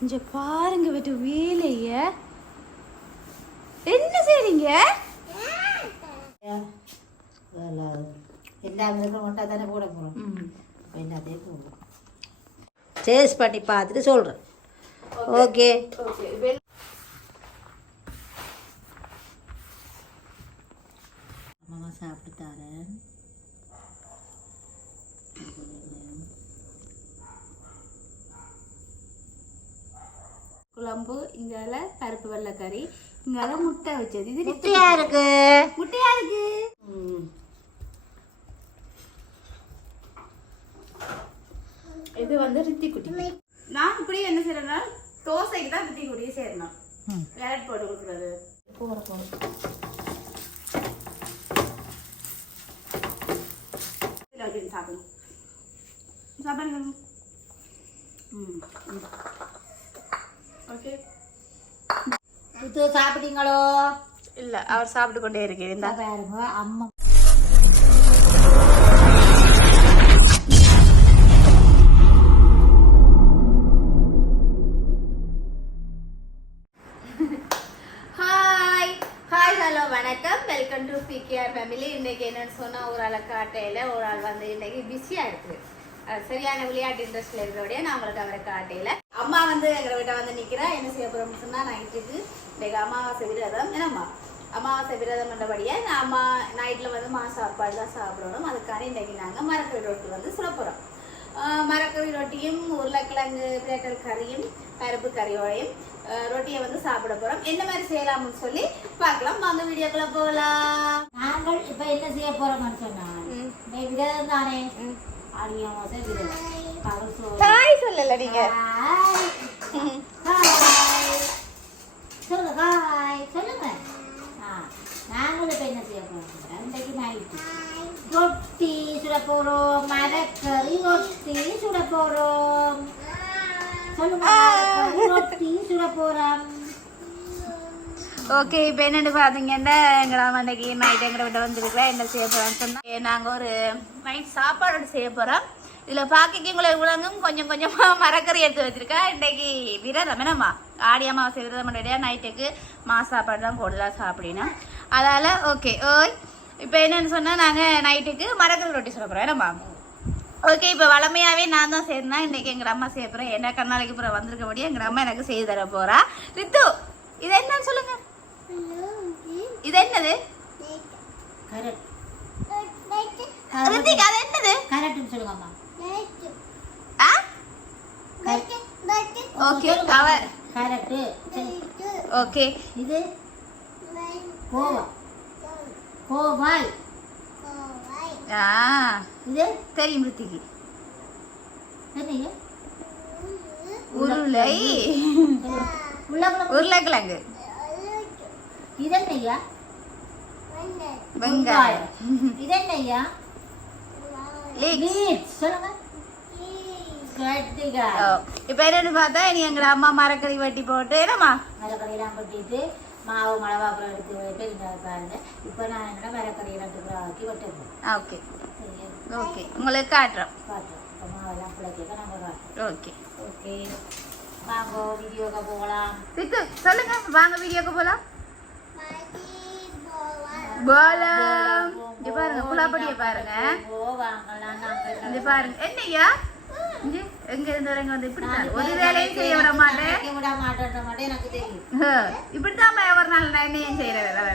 இங்க பாருங்க விட்டு வேலைய. என்ன செய்றீங்க? எல்லாம் இருக்கிற ஒன்றா தானே போட போகிறோம் ம். எல்லாத்தையும் போடுவோம் டேஸ்ட் பண்ணி பார்த்துட்டு சொல்கிறேன் ஓகே அம்மா சாப்பிட்டு தரேன். குழம்பு இங்கால பருப்பு வெள்ளைக்கறி இங்கால முட்டை வச்சது. இது முட்டையா இருக்கு? முட்டையா இருக்கு? இது வந்து ரித்தி குட்டி. நான் இப்படி என்ன செய்யறேன்னா தோசைக்கு தான் ரித்தி குட்டியை சேரணும். கேரட் போட்டு கொடுக்குறது. போகிற போகிற இதில் வச்சு சாப்பிடணும். சாப்பாடு ம். ஓகே. இது சாப்பிட்டீங்களோ? இல்லை அவர் சாப்பிட்டு கொண்டே இருக்கேன் இந்த. பாருங்க அம்மா. ஹாய் ஹாய் ஹலோ வணக்கம். வெல்கம் டு பிகேஆர் ஃபேமிலி இன்னைக்கு என்னன்னு சொன்னா ஒரு ஆளை காட்டையில ஒரு ஆள் வந்து இன்னைக்கு பிஸியா இருக்குது சரியான விளையாட்டு இன்ட்ரெஸ்ட்ல இருக்கிறபடியே நான் உங்களுக்கு அவரை காட்டையில. அம்மா வந்து எங்க வீட்டை வந்து நிக்கிறா என்ன செய்ய போறோம்னு சொன்னா நைட்டுக்கு இன்னைக்கு அமாவாசை விரதம். என்னம்மா அமாவாசை விரதம் நான் அம்மா நைட்ல வந்து மா சாப்பாடு தான் சாப்பிடணும். அதுக்காக இன்னைக்கு நாங்க மரக்கறி ரொட்டி வந்து சுட ஆஹ் மரக்கறி ரொட்டியும் உருளைக்கிழங்கு பிளேட்டர் கறியும் பருப்பு கறியோடையும் ரொட்டியை வந்து சாப்பிட போறோம். என்ன மாதிரி செய்யலாம்னு சொல்லி பார்க்கலாம். வாங்க வீடியோக்குள்ள போகலாம். நாங்கள் இப்போ என்ன செய்ய போகிறோம்னு சொன்னா விரதம் தானே? ஆடியமாசை விரதம். தாய் சொல்லல நீங்க. ஹாய் ஹாய் சொல்லுங்க நாங்களும் இப்போ என்ன செய்ய போகிறோம் இன்றைக்கு நைட்டு ரொட்டி சுட போகிறோம் மரக்கறி ரொட்டி சுட போகிறோம் சொல்லுங்க மரக்கறி ரொட்டி சுட போகிறோம் ஓகே இப்போ என்னன்னு பார்த்தீங்கன்னா எங்களை அன்னைக்கு நைட் எங்களை விட்டு வந்திருக்கிறேன் என்ன செய்ய போறோம்னு சொன்னா நாங்கள் ஒரு நைட் சாப்பாடு செய்ய போறோம். இதில் பாக்கிக்கு உங்களை உலகம் கொஞ்சம் கொஞ்சமாக மரக்கறி எடுத்து வச்சிருக்கா இன்னைக்கு விரதம் என்னம்மா ஆடி அமாவாசை விரதம் பண்ணுறதா நைட்டுக்கு மா சாப்பாடு தான் கூடுதலாக சாப்பிடணும் அதால் ஓகே ஓய் இப்போ என்னன்னு சொன்னால் நாங்கள் நைட்டுக்கு மரக்கறி ரொட்டி சொல்ல போகிறோம் என்னம்மா? ஓகே இப்போ வளமையாகவே நான் தான் சேர்ந்தேன். இன்னைக்கு எங்கள் அம்மா செய்ய போகிறேன் என்ன கண்ணாலைக்கு போகிற வந்திருக்கபடி எங்கள் அம்மா எனக்கு செய்து தர போகிறா ரித்து இது என்னன்னு சொல்லுங்க இது என்னது கரெக்ட் ரித்திக் அது என்னது கரெக்ட்னு சொல்லுங்கம்மா ஆ ஓகே அவ கரெக்டு ஓகே. இது? கோவா. கோவாய் ஆ. இது? தெரியும் ரித்திக்கு உருளை. உருளைக்கிழங்கு. இது என்னையா வெங்காயம். இது என்னையா சொல்லுங்க. இப்போ என்னன்னு பார்த்தா நீ எங்க அம்மா மரக்கறி வெட்டி போட்டு என்னம்மா? மரக்கறியெல்லாம் கொட்டிட்டு மாவு மிளகாப்புறம் எடுத்து போயிட்டு பாருங்க. இப்போ நான் என்னோட மரக்கறியெல்லாம் தூரம் ஆக்கி வெட்டுறேன் ஓகே. ஓகே. உங்களுக்கு காட்டுறோம். இப்போ மாவெல்லாம் பிள்ளைக்க நம்ம காட்டுறோம். ஓகே. ஓகே. வாங்க வீடியோக்கு போகலாம். ரித்து சொல்லுங்க. வாங்க வீடியோக்கு போலாம். போலாம். இங்க பாருங்க குழாப்படிய பாருங்க. இங்க பாருங்க. என்னய்யா? இங்க எங்க இருந்து வரங்க வந்து இப்படி ஒரு வேலையும் செய்ய விட மாட்டேன். விட மாட்டேன்ற மட்டும் எனக்கு தெரியும். ஹ, இப்படித்தான் ஒரு நாள் நான் என்னையும் செய்யற வேலை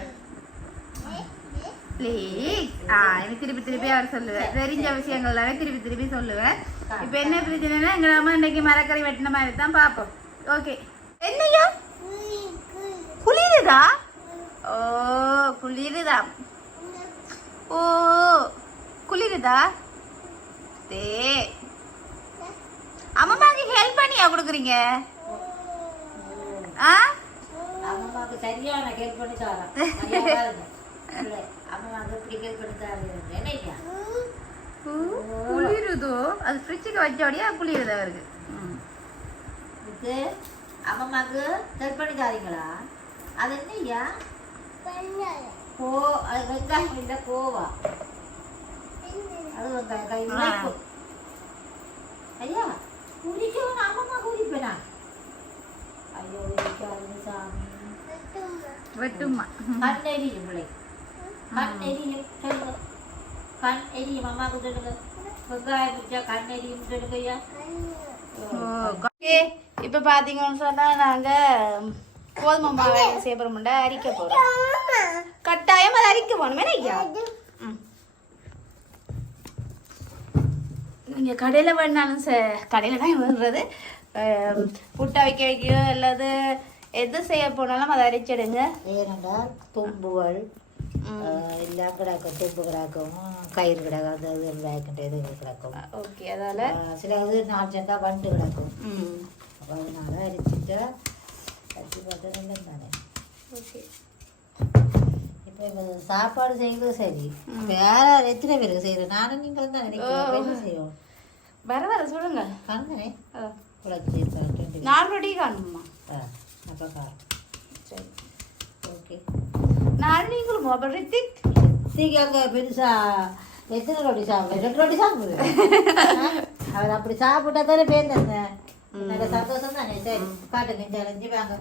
ப்ளீஸ். ஆ எனக்கு திருப்பி திருப்பி அவர் சொல்லுவேன். தெரிஞ்ச விஷயங்கள் எல்லாமே திருப்பி திருப்பி சொல்லுவேன். இப்போ என்ன பிரச்சனைனா எங்க அம்மா இன்னைக்கு மரக்கறி வெட்டின மாதிரி தான் பார்ப்போம். ஓகே. என்னய்யா? குளிருதா? ஓ குளிருதா? ஓ குளிருதா? தே அம்மாக்கு ஹெல்ப் பண்ணியா கொடுக்குறீங்க? ஆ? அம்மாவுக்கு சரியான ஹெல்ப் பண்ணி தரோம் அம்மாவுக்கு இப்படி ஹெல்ப் பண்ணி தரோம் என்ன ஐயா? ஊ, குளிருதோ? அது ஃப்ரிட்ஜுக்கு வச்சோடையா குளிருது அவருக்கு. இது அம்மாவுக்கு ஹெல்ப் பண்ணி தாரீங்களா? அது என்ன ஐயா கோ அது வெங்காயம் இல்லை கோவா. அது வெங்காயம் குளிக்கவும் நம்ம அம்மா குளிப்பேனா ஐயோ குளிக்காது சாமி வெட்டுமா கண் எரியும் பிள்ளை கண் எரியும் கண் எரியும் அம்மாவுக்கு சொல்லுங்க வெங்காயம் பிடிச்சா கண் எரியும் சொல்லுங்க ஐயா இப்போ பார்த்தீங்கன்னு சொன்னால் நாங்கள் கோதுமை மாவை சேப்பரமுண்டை அரிக்க போகிறோம் கட்டாயம் அதை அரிக்க போகணுமே ஐயா நீங்கள் கடையில் வேணாலும் ச கடையில் தான் வேணுறது புட்டை வைக்க வைக்க அல்லது எது செய்ய போனாலும் அதை அரிச்சிடுங்க ஏனென்றால் தும்புகள் எல்லாம் கிடக்கும் தும்பு கிடக்கும் கயிறு கிடக்கும் அது இது வேக்கின்ற இது கிடக்கும். ஓகே அதால்? சில இது நாள் சேர்ந்தா வண்டு கிடக்கும். அப்போ அதனால அரிச்சுட்டா அரிச்சு பார்த்தா நல்லது தானே. ஓகே. சாப்பாடு செய்வது சரி. வேற எத்தனை பேருக்கு செய்யறோம் நானும் நீங்களும் தான் செய்வோம்? வர வர சொல்லுங்க. பேர் நாலு ரொட்டி காணுமா சரி. ஓகே. நாலு நீங்களும் அப்புறம் ரித்திக். சீக்கிரம் பெருசா எத்தனை ரொட்டி சாப்பிடுவேன் ரெண்டு ரொட்டி சாப்பிடுவேன் அவர் அப்படி சாப்பிட்டா தானே பேர் தந்தேன் நல்ல சந்தோஷம் தானே? சரி காட்டுங்க அலைஞ்சு வாங்க.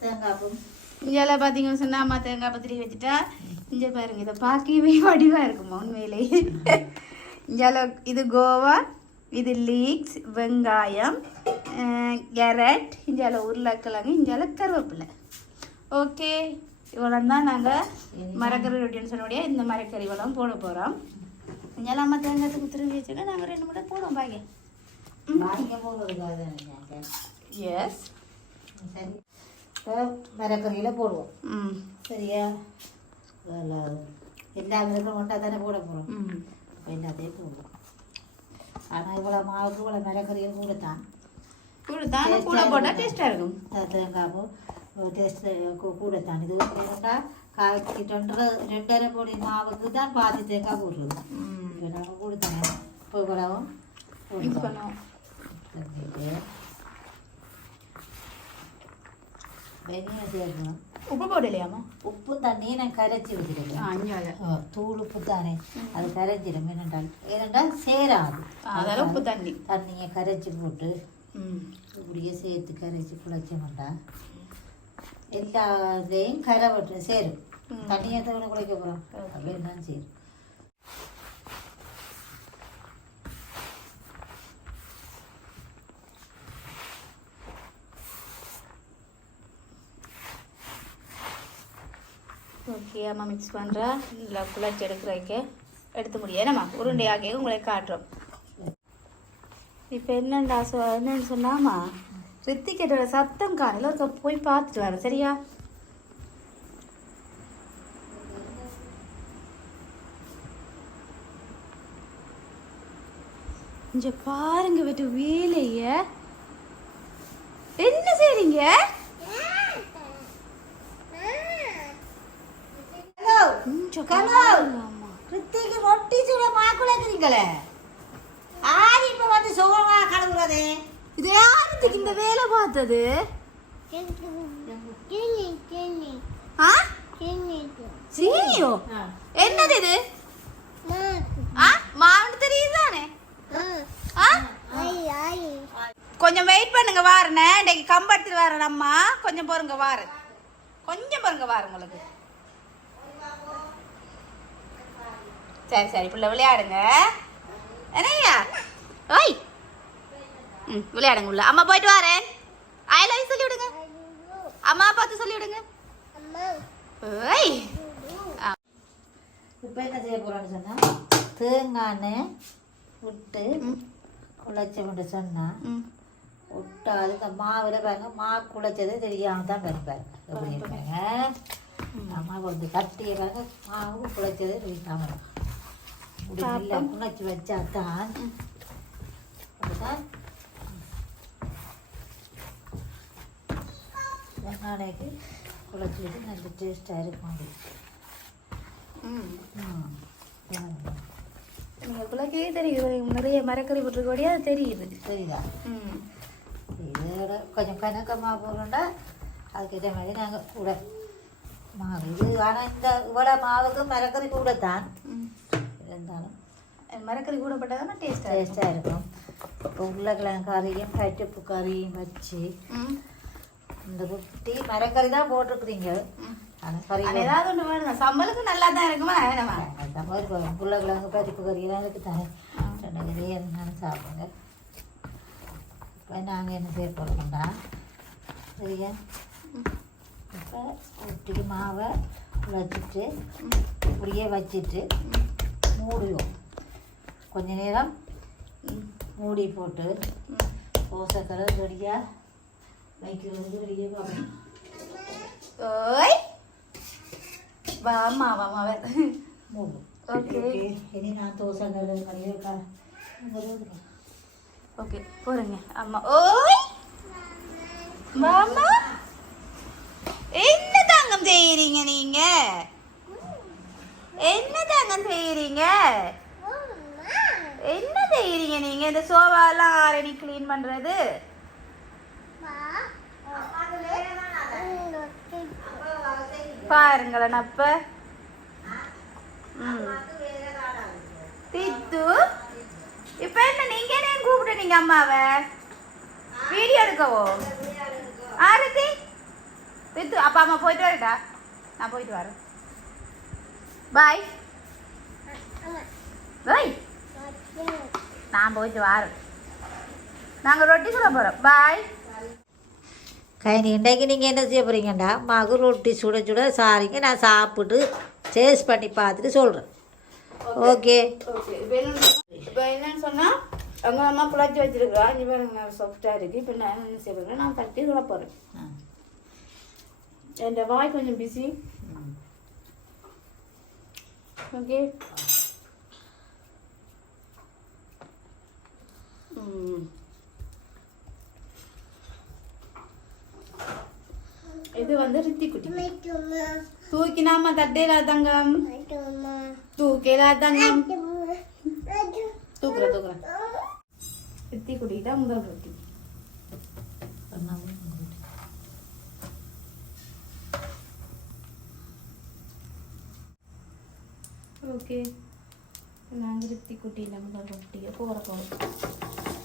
தேங்காய் பூ. இங்கெல்லாம் பார்த்தீங்கன்னு சொன்னா அம்மா தேங்காய் பத்திரி வச்சுட்டா இங்கே பாருங்க இதை பார்க்கவே வடிவாக இருக்குமா உண்மையிலேயே? இங்கே இது கோவா இது லீக்ஸ் வெங்காயம் கேரட் இஞ்சால உருளைக்கிழங்கு இஞ்சால கருவேப்பிலை. ஓகே இவ்வளோ தான் நாங்கள் மரக்கறி ரொட்டின்னு சொன்னோடைய இந்த மரக்கறி வளம் போட போகிறோம் இங்கே அம்மா தேங்காய் திரும்பி வச்சுட்டு நாங்கள் ரெண்டு மட்டும் போடுவோம் பாக்கி எஸ் சரி. மரக்கறியில் போடுவோம். ம். சரியா? எல்லா மிருகம் ஒன்றா தானே போட போகிறோம் ம். எல்லாத்தையும் போடுவோம். ஆனால் இவ்வளோ மாவுக்கு இவ்வளோ மரக்கறிகள் கூட தான் கூட தான் கூட போட்டால் டேஸ்ட்டாக இருக்கும். தேங்காய் டேஸ்ட் கூட தான் இது என்னன்னா காய்ச்சி ரெண்டரை ரெண்டரை பொடி மாவுக்கு தான் பாதி தேங்காய் போடுறது. இப்போ நாங்கள் இப்போ இவ்வளவும் போடுவோம். பண்ணுவோம் தண்ணிக்கு. வெந்நீர் சேர்க்கணும். உப்பு போடலையாம்மா உப்பு தண்ணியை நான் கரைச்சி வச்சிருக்கேன் அஞ்சால ஆ, தூள் உப்பு தானே அது கரைஞ்சிடும் ஏனென்றால் ஏனென்றால் சேராது அதெல்லாம் உப்பு தண்ணி தண்ணியை கரைச்சி போட்டு இப்படியே சேர்த்து கரைச்சி குழைச்ச மாட்டான் எல்லாத்தையும் கரை சேரும். தண்ணியை தவிர குழைக்க போகிறோம். அப்படியே தான் சேரும் ஓகே மிக்ஸ் பண்ணுறா நல்லா குழச்சி எடுக்கிறதுக்கு எடுத்து முடியும் என்னம்மா? உருண்டையாக உங்களை காட்டுறோம். இப்போ என்னண்டா சொ என்னன்னு சொன்னாமா ரித்திகேட்டோட சத்தம் காலையில் ஒருக்க போய் பார்த்துட்டு வரேன் சரியா? இங்கே பாருங்க விட்டு வேலைய. என்ன செய்றீங்க கொஞ்சம் கவலையாம்மா. கிருத்திக்கு ரொட்டி சுட மாக்குழைக்கிறீங்களே ஆரி இப்போ வந்து சுகமா கலந்துறதே இது யாருக்கு இந்த வேலை பார்த்தது? ஆ? சீனியோ? என்னது இது? ஆ மாவுன்னு தெரியுது தானே ஆ? கொஞ்சம் வெயிட் பண்ணுங்க வாரனே. இன்னைக்கு கம்பெடுத்துட்டு வரேன் அம்மா. கொஞ்சம் பொறுங்க வாரேன். கொஞ்சம் பொறுங்க வாரேன் உங்களுக்கு. சரி சரி பிள்ளை விளையாடுங்க. என்னய்யா? ஓய். ம் விளையாடுங்க உள்ள. அம்மா போயிட்டு வரேன். ஐ லவ் சொல்லி விடுங்க அம்மா பார்த்து சொல்லி விடுங்க ஓய் இப்போ என்ன செய்ய போகிறோன்னு சொன்னால் தேங்காய் விட்டு குழைச்ச மட்டும் சொன்னால் விட்டாது இந்த மாவில் பாருங்க மா குழைச்சதே தெரியாமல் தான் இருப்பாரு எப்படி இருப்பாங்க அம்மா கொஞ்சம் கட்டிய பாருங்க மாவு குழைச்சதே தெரியாமல் இல்லை குழைச்சி வச்சா தான் அப்படிதான் வெங்காயக்கு குழைச்சி விட்டு நல்ல டேஸ்ட்டாக இருக்கும். நீங்கள் குலக்கே தெரியுது நிறைய மரக்கறி போட்டிருக்கோடியே தெரியுது சரிதா ம் இதோட கொஞ்சம் கணக்கமாக போகிறோம்னா அதுக்கேற்ற மாதிரி நாங்கள் கூட மாவு இது ஆனால் இந்த இவ்வளோ மாவுக்கு மரக்கறி கூட தான் மரக்கறி கூட போட்டால் டேஸ்ட்டாக டேஸ்ட்டாக இருக்கும். இப்போ உருளைக்கிழங்கு கறியும் கட்டுப்பு கறியும் வச்சு இந்த குட்டி மரக்கறி தான் போட்டிருக்கிறீங்க. கறி ஏதாவது ஒன்று வேணும் சம்பளுக்கு நல்லா தான் இருக்குமா வேணாமா? புள்ளக்கிழங்கு பருப்பு இருக்கு தானே. ரெண்டு கறியே இருந்தாலும் சாப்பிடுங்க. இப்போ நாங்கள் என்ன செய்ய போகிறோம்னா சரியா? இப்போ குட்டிக்கு மாவை வச்சுட்டு இப்படியே வச்சுட்டு மூடுவோம். கொஞ்ச நேரம் மூடி போட்டு தோசைக்கரை ரெடியாக வைக்கிறது ரெடியாக பார்க்கணும். ஓய். வாமா வாமா மூடு. ஓகே. இனி நான் தோசைக்கரை கறியை ஓகே போறேங்க அம்மா. ஓய். மாமா என்ன தாங்கம் செய்யறீங்க நீங்க? என்ன தாங்கம் செய்யறீங்க என்ன செய்யறீங்க நீங்க? இந்த சோபாலாம் ஆரணி க்ளீன் பண்றது? பாருங்களேன் அப்ப. தித்து. இப்ப என்ன நீங்க என்ன கூப்பிடுனீங்க அம்மாவை? வீடியோ எடுக்கவோ? ஆரதி தித்து அப்பா அம்மா போயிட்டு வரட்டா? நான் போயிட்டு வரேன். பாய் பாய் நான் போயிட்டு வரேன். நாங்கள் ரொட்டி சுட போகிறோம் பாய் கைனி இன்றைக்கு நீங்கள் என்ன செய்ய போகிறீங்கடா மகு ரொட்டி சுட சுட சாரிங்க நான் சாப்பிட்டு டேஸ்ட் பண்ணி பார்த்துட்டு சொல்கிறேன் ஓகே ஓகே இப்போ என்ன இப்போ என்னன்னு சொன்னால் எங்கள் அம்மா குழச்சி வச்சிருக்கா. அஞ்சு பேருக்கு நான் சாஃப்டாக இருக்குது இப்போ நான் என்ன செய்ய போகிறேன் நான் தட்டி சுட போகிறேன் என் வாய் கொஞ்சம் பிஸி ஓகே ம். இது வந்து ரித்தி குட்டி தூக்கினாம தட்டேலா தங்கம் தூக்கேலா தங்கம் தூக்குற தூக்குற ரித்தி குட்டி தான் முதல் ரொட்டி ஓகே நாங்கள் ரித்தி குட்டியில் முதல் ரொட்டியை போகிற போகிறோம்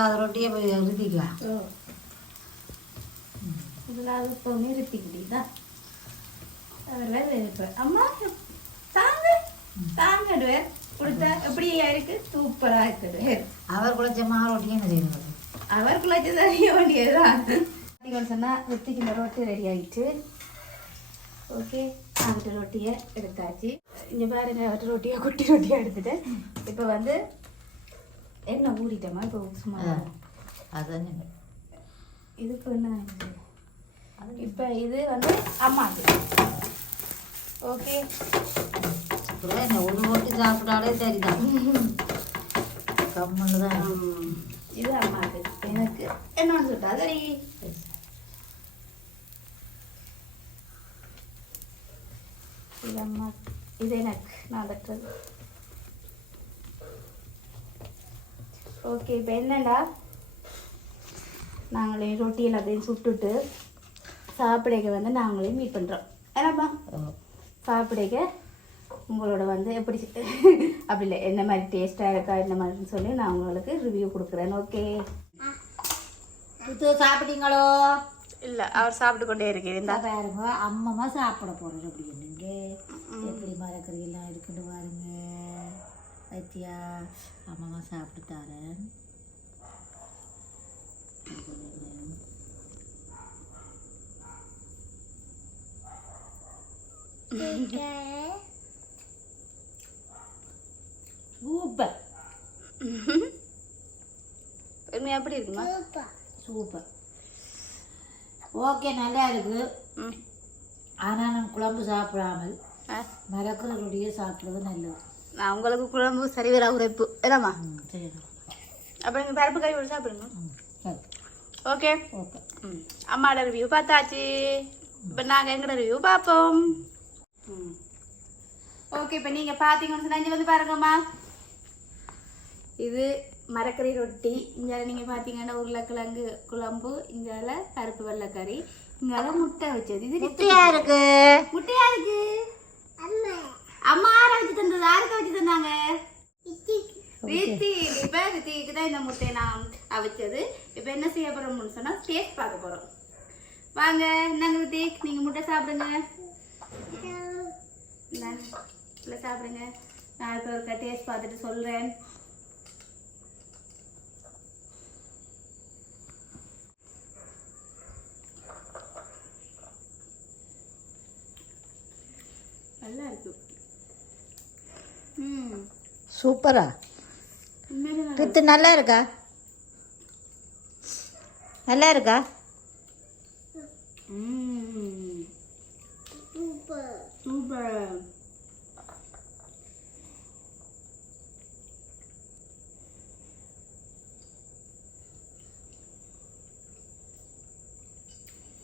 முதலாவது ரொட்டியை போய் எழுதிக்கலாம் இதில் அது பொண்ணு ரித்தி குட்டி தான் அதெல்லாம் இருப்பேன் அம்மா தாங்க தாங்கடுவேன் கொடுத்தா எப்படியா இருக்கு? சூப்பராக இருக்குடுவேன் அவர் குழைச்ச மா ரொட்டியை என்ன செய்யறது அவருக்குள்ள தெரிய வேண்டியதுதான் பார்த்தீங்கன்னு சொன்னால் ரித்திக்கு இந்த ரொட்டி ரெடி ஓகே அவர்கிட்ட ரொட்டியை எடுத்தாச்சு. இங்கே பாருங்க அவர்கிட்ட ரொட்டியை குட்டி ரொட்டியை எடுத்துட்டு இப்போ வந்து என்ன ஊறிட்டோமா இப்போ சும்மா அதுதான் இதுக்கு என்ன இப்போ இது வந்து அம்மாக்கு ஓகே. அப்புறம் என்ன ஒரு ரொட்டி சாப்பிட்டாலே சரிதான். கம்முன்னு தான் இது அம்மாக்கு எனக்கு. என்னன்னு சொல்லிட்டா சரி. இது அம்மா இது எனக்கு. நான் தட்டுறது ஓகே இப்போ என்னடா? நாங்களே ரொட்டி எல்லாத்தையும் சுட்டுட்டு சாப்பிடைக்க வந்து நாங்களே மீட் பண்ணுறோம் என்னப்பா? சாப்பிடைக்க உங்களோட வந்து எப்படி அப்படி இல்லை என்ன மாதிரி டேஸ்ட்டாக இருக்கா என்ன மாதிரின்னு சொல்லி நான் உங்களுக்கு ரிவ்யூ கொடுக்குறேன் ஓகே புத்து சாப்பிட்டீங்களோ? இல்லை அவர் சாப்பிட்டு கொண்டே இருக்கிறேன் இந்த. பாருங்க அம்மம்மா சாப்பிட போறது அப்படி இல்லைங்க. எப்படி எல்லாம் இருக்குன்னு பாருங்க. பத்தியா அம்மம்மா சாப்பிட்டு தரேன் சூப்பர். உண்மை எப்படி இருக்குமா? சூப்பர். ஓகே நல்லா இருக்கு. ஆனால் நான் குழம்பு சாப்பிடாமல் ரொட்டியே சாப்பிட்றது நல்லது. நான் உங்களுக்கு குழம்பு சரி வர உரைப்பு. என்னம்மா ம் சரி அப்போ நீங்கள் பருப்பு கறி போட்டு சாப்பிடுங்க. ஓகே அம்மாவோட ரிவ்யூ பார்த்தாச்சு. இப்போ நாங்கள் எங்களோட ரிவ்யூ பார்ப்போம். ஓகே இப்போ நீங்கள் பார்த்தீங்கன்னு சொன்னா இங்க வந்து பாருங்கம்மா. இது மரக்கறி ரொட்டி. இங்கே நீங்கள் பார்த்தீங்கன்னா உருளைக்கிழங்கு குழம்பு இங்கால பருப்பு வெள்ளைக்கறி. இங்கால முட்டை வச்சது. இது முட்டையா இருக்கு? முட்டையா இருக்கு? அம்மா ஆற வச்சு தந்ததா ரித்தி இப்ப ரித்திக்கு தான் இந்த முட்டையை நான் அவிச்சது இப்ப என்ன செய்ய போறோம்னு சொன்னா டேஸ்ட் பார்க்க போறோம். வாங்க என்னங்க ரித்திக் நீங்க முட்டை சாப்பிடுங்க. இல்ல சாப்பிடுங்க. நான் இப்போ ஒரு டேஸ்ட் பார்த்துட்டு சொல்றேன். நல்லா இருக்கு. ம் சூப்பரா. உண்மையிலே நல்லா இருக்கா? நல்லா இருக்கா? ம். சூப்பர்.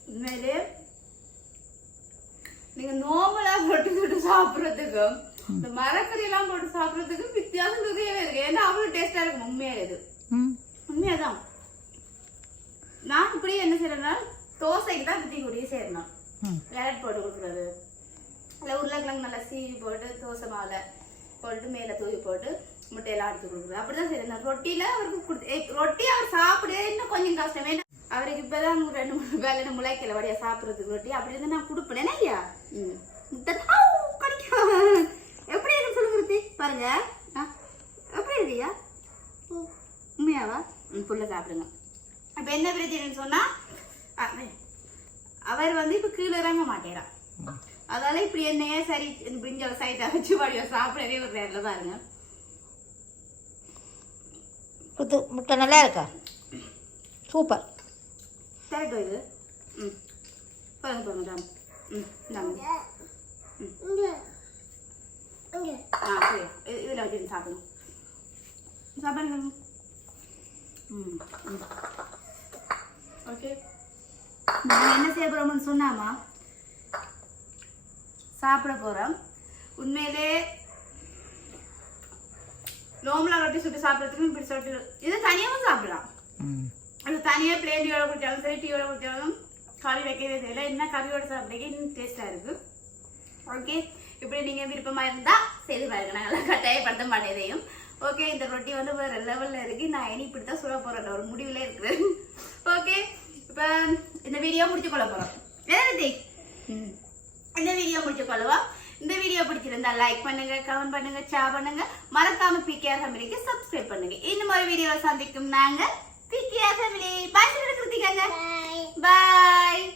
உண்மையிலே நீங்க நோம்பலா போட்டு சுட்டு சாப்பிடுறதுக்கும் இந்த மரக்கறி எல்லாம் போட்டு சாப்பிடுறதுக்கும் வித்தியாசம் நிறையவே இருக்கு. ஏன்னா அவ்வளவு டேஸ்டா இருக்கும் உண்மையா இது. உண்மையாதான். நான் இப்படி என்ன செய்யறேன்னா தோசைக்கு தான் வித்தி கூடிய செய்யணும் ம். கேரட் போட்டு கொடுக்குறது. இல்லை உருளைக்கிழங்கு நல்லா சீவி போட்டு தோசை மாவில் போட்டு மேலே தூவி போட்டு முட்டையெல்லாம் அடிச்சு கொடுக்குறது. அப்படிதான் நான் ரொட்டியில் அவருக்கு கொடுத்து ரொட்டி அவர் சாப்பிட இன்னும் கொஞ்சம் கஷ்டம். அவருக்கு இப்போதான் ரெண்டு மூணு வேலை முளைக்கல வழியா சாப்பிட்றதுக்கு ரொட்டி. அப்படி இருந்தா நான் கொடுப்பேன். ஐயா முட்டை ஆவ், கடிக்கும் எப்படி இருக்கு சொல்லு கிருத்தி பாருங்க. ஆ, எப்படி இருக்கியா? உண்மையாவா? புள்ள சாப்பிடுங்க. அப்போ என்ன பிரச்சனைன்னு சொன்னா அ- அவர் வந்து இப்போ கீழே இறங்க மாட்டேறான். அதால இப்படி என்னையே சரி பிரிஞ்ச சைட்டை வச்சு வடிவ சாப்பிடவே ஒரு நேரில் பாருங்க. ரித்து முட்டை நல்லா இருக்கா? சூப்பர். கரெக்டோ இது? ம். பாருங்க பாருங்க ம் ம். ஆ சரி இதில் ம் ஓகே என்ன செய்ய போகிறோம்னு சொன்னாமா சாப்பிட போகிறோம் உண்மையிலே நோம்பலா ரொட்டி சுட்டு சாப்பிட்றதுக்கும் இப்படி சுட்டு இது தனியாகவும் சாப்பிடலாம் அது தனியாக பிளேண்டியோட குடித்தாலும் சரி டீயோட குடித்தாலும் கறி வைக்கவே தெரியல என்ன கறியோட சாப்பிட்றதுக்கு இன்னும் டேஸ்ட்டாக இருக்கு ஓகே இப்படி நீங்கள் விருப்பமாக இருந்தால் செய்து பாருங்க. நாங்கள் கட்டாயப்படுத்த மாட்டேதையும் ஓகே இந்த ரொட்டி வந்து வேறு லெவலில் இருக்கு. நான் இனி இப்படி தான் சுட போகிறேன் ஒரு முடிவில் இருக்கிறேன். ஓகே இப்போ இந்த வீடியோ முடிச்சு கொள்ள போகிறோம் ஏன் ம். இந்த வீடியோ முடிச்சு கொள்ளுவோம். இந்த வீடியோ பிடிச்சிருந்தா லைக் பண்ணுங்க கமெண்ட் பண்ணுங்க ஷேர் பண்ணுங்க. மறக்காம பிகேஆர் ஃபேமிலிக்கு சப்ஸ்கிரைப் பண்ணுங்க. இந்த மாதிரி வீடியோவை சந்திக்கும் நாங்க பிகேஆர் ஃபேமிலி பாய் சொல்லி கொடுத்தீங்க பாய்